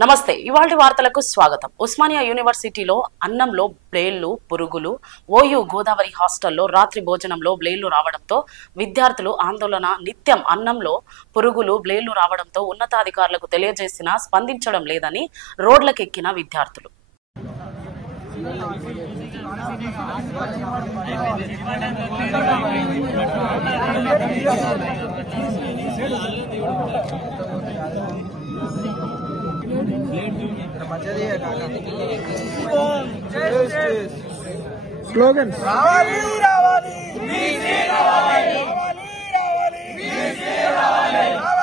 నమస్తే ఇవాల్టి వార్తలకు స్వాగతం. ఉస్మానియా యూనివర్సిటీలో అన్నంలో బ్లేళ్లు పురుగులు. ఓయూ గోదావరి హాస్టల్లో రాత్రి భోజనంలో బ్లేళ్లు రావడంతో విద్యార్థులు ఆందోళన. నిత్యం అన్నంలో పురుగులు బ్లేళ్లు రావడంతో ఉన్నతాధికారులకు తెలియజేసినా స్పందించడం లేదని రోడ్లకెక్కిన విద్యార్థులు. స్లోగన్ రావాలి రావాలి రావాలి రావాలి రావాలి రావాలి